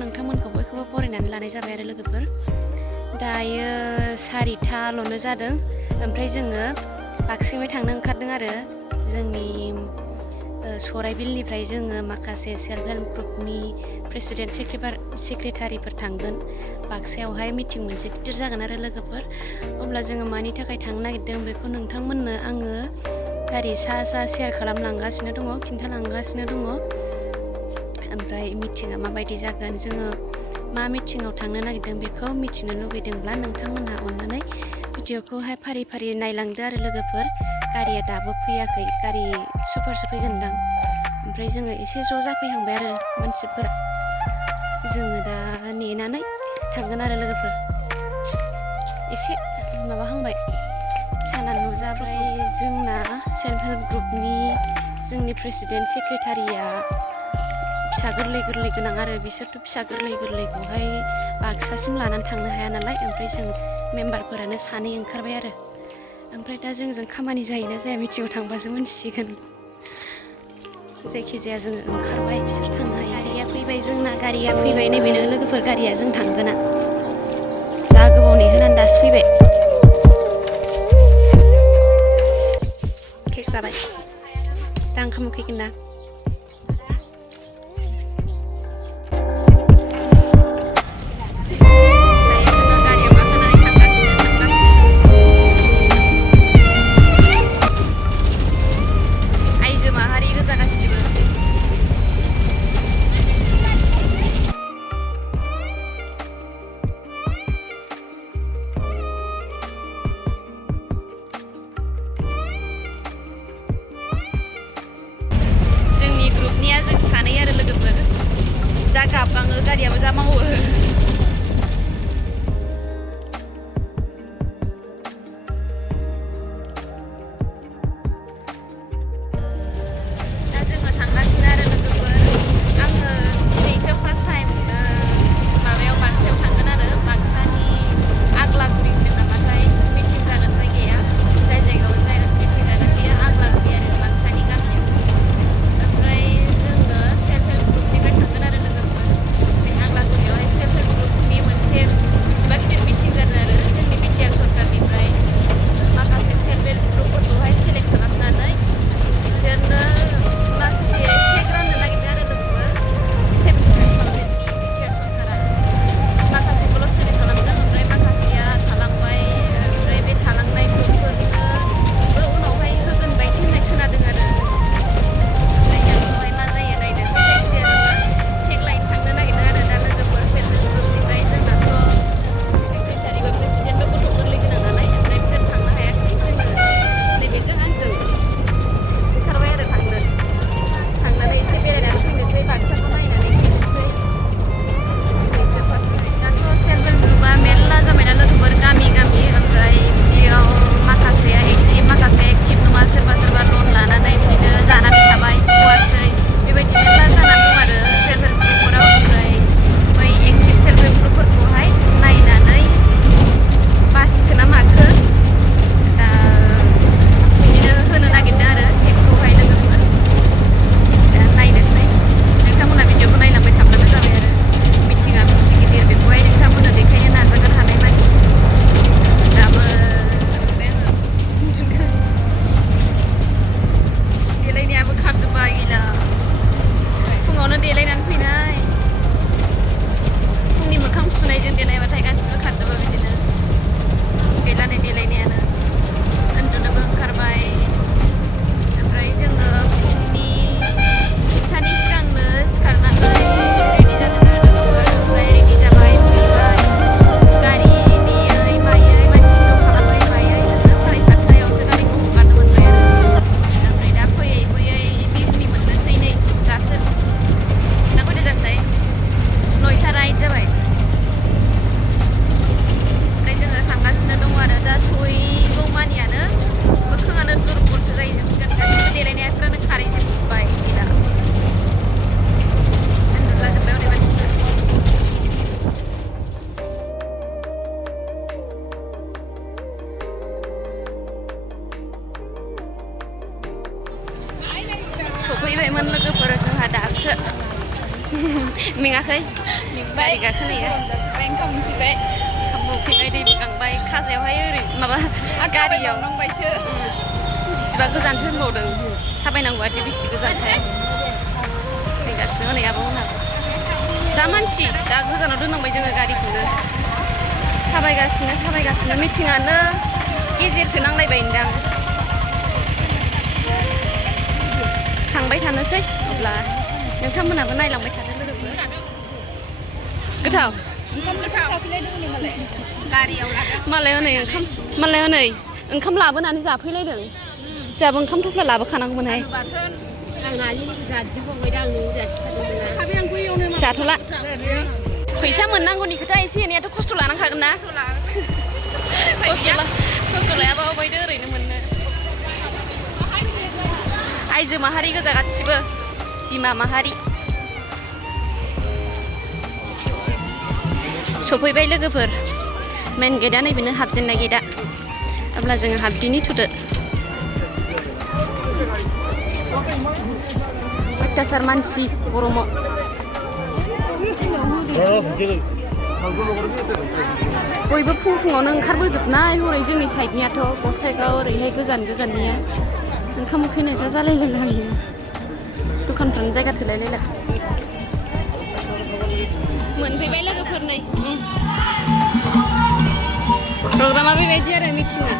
नोंथांमोनखौ बयखौबो बरायनानै लानाय जाबाय आरो लोगोफोर। दायो 4:00ल'नो जादों, ओमफ्राय जोङो बाक्सायावहाय थांनो ओंखारदों आरो जोंनि सराइबिलनिफ्राय जोङो माखासे सेल्फ हेल्प ग्रुपनि प्रेसिडेन्ट सेक्रेटारिफोर थांगोन। बाक्सायावहाय मिटिं मोनसे गिदिर जागोन आरो लोगोफोर। अब्ला जोङो मानि थाखाय थांनो नागिरदों बेखौ नोंथांमोननो आङो गारि सा सेयार खालामलांगासिनो दङ, खिन्थालांगासिनो दङ। ओमफ्राय मिटिङा माबायदि जागोन, जोङो मा मिटिङाव थांनो नागिरदों बेखौ मिथिनो लुगैदोंब्ला नोंथांमोनहा अननानै भिडिअखौहाय फारि फारि नायलांदो आरो लोगोफोर। गारिया दाबो फैयाखै, गारि सुपारसो फैगोनदां। ओमफ्राय जोङो एसे ज' जाफैहांबाय आरो मानसिफोरा। जोङो दा नेनानै थांगोन आरो लोगोफोर। एसे माबाहांबाय, साना नुजाबाय। जोंना सेल्फ हेल्प ग्रुपनि जोंनि प्रेसिडेन्ट सेक्रेटारिया फिसा गोरलै गोनां आरो बिसोरथ' फिसा गोरलैखौहाय बाक्सासिम लानानै थांनो हाया नालाय। ओमफ्राय जों मेम्बारफोरानो 2 ओंखारबाय आरो। ओमफ्राय दा जोंजों खामानि जायोना जाया मिटिङाव थांबासो मोनथिसिगोन। जायखिजाया जोङो ओंखारबाय, बिसोर थांनो हायो। गारिया फैबाय, जोंना गारिया फैबाय। नैबेनो लोगोफोर गारिया जों थांगोना। जा गोबाव नेहोनानै दासो फैबाय। केक जाबाय, दा ओंखाम उखैगोन ना? ग्रुपनिया जों 2 आरो लोगोफोर। जा गाबगाङो, गारियाबो जा मावो। दा जोङो थांगासिनो आरो लोगोफोर। आङो दिनैसो फार्स्ट टाइम माबायाव बाक्सायाव थांगोन आरो। बाक्सानि आग्लागुरि होनदों नामाथाय मिटिं जागोन जायगाया। जाय जायगायाव मिटिं जागोन बेयो आग्लागुरि आरो बाक्सानि गामियाव। ओमफ्राय जोङो सेल्फ हेल्प ग्रुपनिफ्राय थांगोन आरो लोगोफोर। बे आग्लागुरियावहाय सेल्फ हेल्प गारि गाखोनाया ओंखाम उखैबाय दै बोखांबाय खाजायावहाय ओरै माबा गारियाव नांबायसो बिसिबा गोजानसो होनबावदों थाबायनांगौआदि बेसे गोजानथाय फैगासिनो हनै आब'मोनहाबो जा मानसि जा गोजानाव दोननांबाय जोङो गारिखौनो थाबायगासिनो मिटिङानो गेजेरसो नांलायबायदां थांबाय थानोसै अब्ला नोंथांमोनहाबो नायलांबाय थादो लोगोफोर गोथाव मालाय हनै ओंखाम लाबोनानै जाफैलायदों जोंहाबो ओंखाम थफ्ला लाबोखानांगौमोनहाय जाथ'ला फैसा मोननांगौनि खोथा एसे एनैयाथ' खस्थ' लानांखागोन ना खस्थ' लायाबा अबायदो ओरैनो मोननो आइजो माहारि गोजा गासिबो बिमा माहारि सफैबाय लोगोफोर मेन गेटआ नैबेनो हाबजेननाय गेटआ अब्ला जोङो हाबदिनि थुदो अत्याचार मानसि गरमाव बयबो फुङावनो ओंखारबोजोबनाय हरै जोंनि साइडनियाथ' गसाइगाव ओरैहाय गोजाननिया ओंखाम उखैनायफ्रा जालायलायला दखानफ्रानो जायगा थोलायलायला मोनफैबाय लोगोफोर नै प्रग्रामा बेबायदि आरो मिटिङा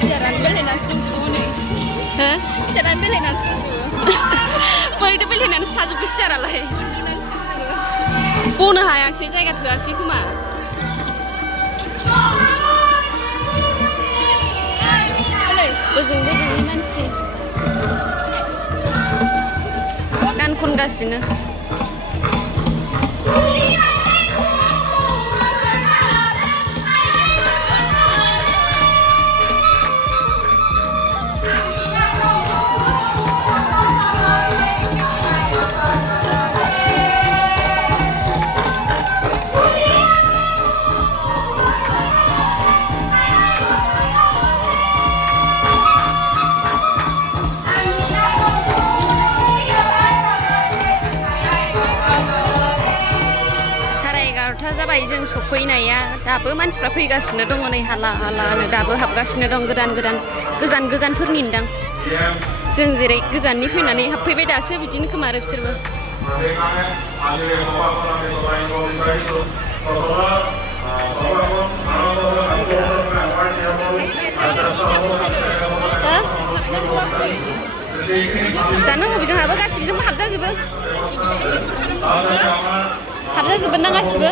सियारानो बेलायनानैसो दंजोबो नै सियारानो बेलायनानैसो दंजोबो बोरैथो बेलायनानैसो थाजोबगो सियारालाय बनो हायाखिसै जायगा थोआखिसै खोमा बोजोंनि मानसि गान खनगासिनो जाबाय जों सफैनाया दाबो मानसिफ्रा फैगासिनो दङ नै हाला हालानो दाबो हाबगासिनो दं गोजानफोरनि दां जों जेरै गोजाननि फैनानै हाबफैबाय दासो बिदिनो खोमा आरो बिसोरबो जानो हबिजोंहाबो गासिबजोंबो हाबजाजोबो हाबजाजोबगोन ना गासिबो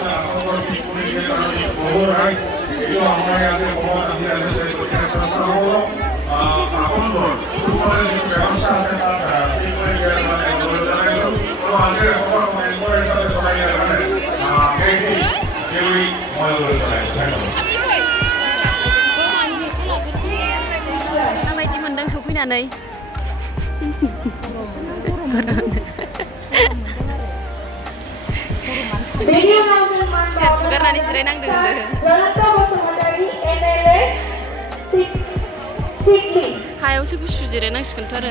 माबायदि मोनदों सफैनानै सियार फुगारनानै जिरायनांदों हायावसो गुसु जिरायनांसिगोनथ' आरो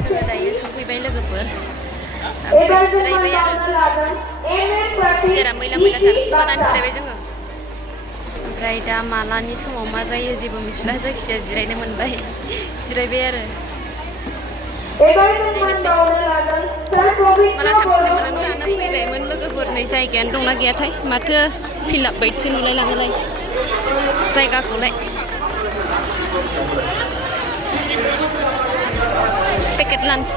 जोङो दायो सफैबाय लोगोफोर जिरायबाय आरो सियारा मैला थार फुगारनानै जिरायबाय जोङो ओमफ्राय दा मालानि समाव मा जायो जेबो मिथिला जायखिजाया जिरायनो मोनबाय जिरायबाय आरो नायनोसै माला थांफिननो मोनो जानो फैबायमोन लोगोफोर नै जायगायानो दंना गैयाथाय माथो फिलाप बायदिसो नुलायलाङोलाय जायगाखौलाय पेकेट लान्च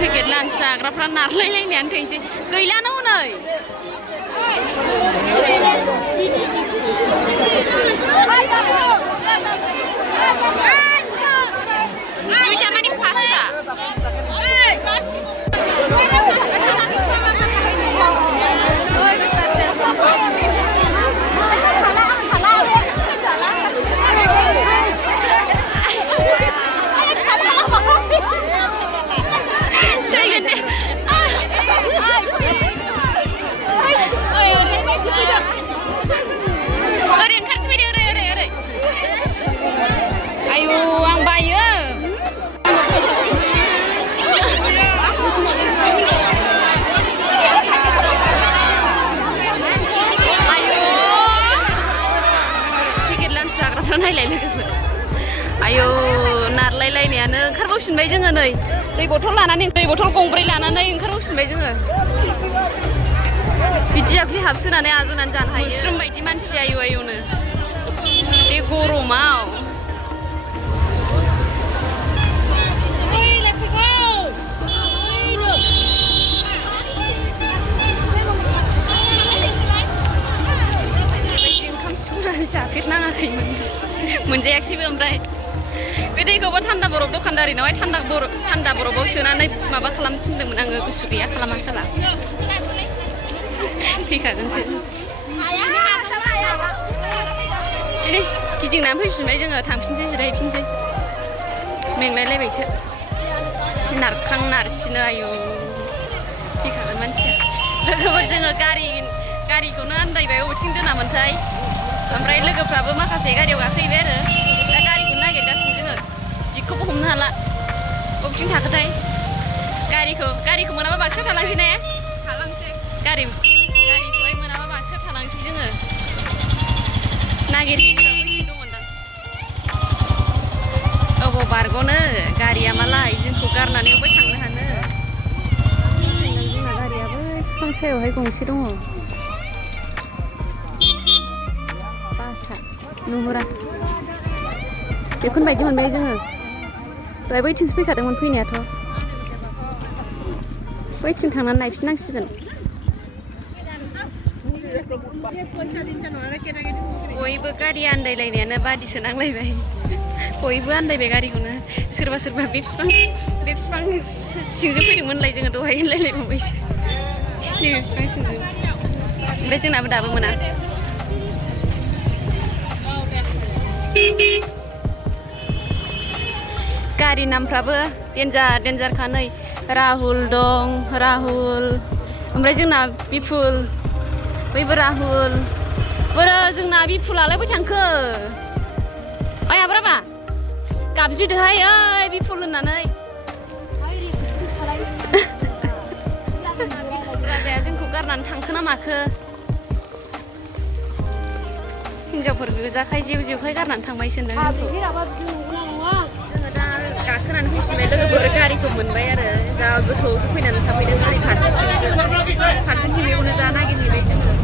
पेकेट लान्च जाग्राफ्रा नारलायलायनायानो थैसै गैलानो हनै नायलाय लोगोफोर आयौ नारलायलायनायानो ओंखारबोफिनबाय जोङो नै दै बथल गंब्रै लानानै ओंखारबोफिनबाय जोङो बिदि आखि हाबसोनानै आजोनानै जानो हायो मुस्रुम बायदि मानसि आयौ आयौनो बे गरमाव जाफेरनाङाखैमोन मोनजायाखिसैबो ओमफ्राय बे दैखौबो थान्दा बरफ दखानदारिनावहाय थान्दा बरफाव सोनानै माबा खालामनो थिनदोंमोन आङो गुसु गैया खालामा साला फैखागोनसो गिदिंनानै फैफिनबाय जोङो थांफिनसै जिरायफिनसै मेंलायलायबायसो नारखां नारसिनो आयौ फैखागोन मानसिया लोगोफोर जोङो गारिखौनो आन्दायबाय बबेथिं दोनामोनथाय ओमफ्राय लोगोफ्राबो माखासे गारियाव गाखोहैबाय आरो दा गारिखौनो नागिरगासिनो जोङो दिगखौबो हमनो हाला बबेथिं थाखोथाय गारिखौ मोनाबा बाक्सायाव थालांसै ने गारिखौहाय मोनाबा बाक्सायाव थालांसै जोङो नागिरहैनो बैथिं दंमोनदां अबाव बारग'नो गारिया मालाय जोंखौ गारनानै अबाय थांनो हानो जोंना गारियाबो बिफां सायावहाय गंसे दङ नुहुरा बेखौनो बायदि मोनबाय जोङो दहाय बैथिंसो फैखादोंमोन फैनायाथ' बैथिं थांनानै नायफिननांसिगोन बयबो गारि आन्दायलायनायानो बादिसो नांलायबाय बयबो आन्दायबाय गारिखौनो सोरबा बे बिफां सिंजों फैदोंमोनलाय जोङो दहाय होनलायलायबावबायसो नैबे बिफां सिंजों ओमफ्राय जोंनाबो दाबो मोना गारि नामफ्राबो देन्जारखा नै राहुल दं ओमफ्राय जोंना बिपुल बैबो राहुल बोरो जोंना बिपुलालाय बबेयाव थांखो ओइ आब्रामा गाबज्रिदोहाय ओइ बिपुल होननानै राजाया जोंखौ गारनानै थांखो ना माखो हिनजावफोर गोजाखाय जेवखाय गारनानै थांबायसो जोंखौ जोङो दा गाखोनानै फैफिनबाय लोगोफोर गारिखौ मोनबाय आरो जा गोथौआवसो फैनानै थाफैदों ओरै फारसेथिं बेखौनो जा नागिरहैबाय जोङो